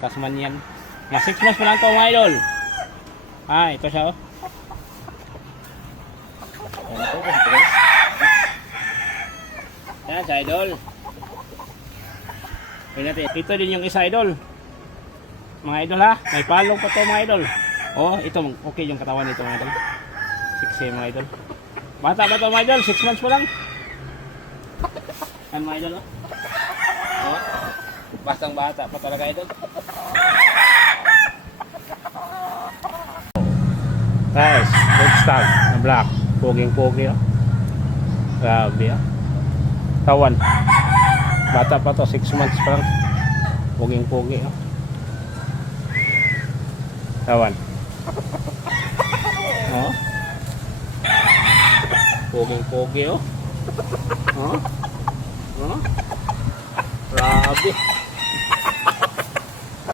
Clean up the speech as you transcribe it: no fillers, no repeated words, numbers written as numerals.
Tasmanian. Na 6 months pa lang to mga idol. Ah, ito siya oh. Yan sa idol. Ito din yung isa idol. Mga idol ha, may palong pa to mga idol. Oh, ito okay yung katawan nito mga idol. 6 mga idol. Bata ba to mga idol? 6 months pa lang. Yan mga idol oh. Oh. Bastang bata pa talaga idol. Guys, red stag na black. Poging-pogi oh. Grabe oh. Tawan. Bata pa to, 6 months pa lang. Poging-pogi oh. Tawan. Oh. Poging-pogi oh. Oh. Oh. Grabe.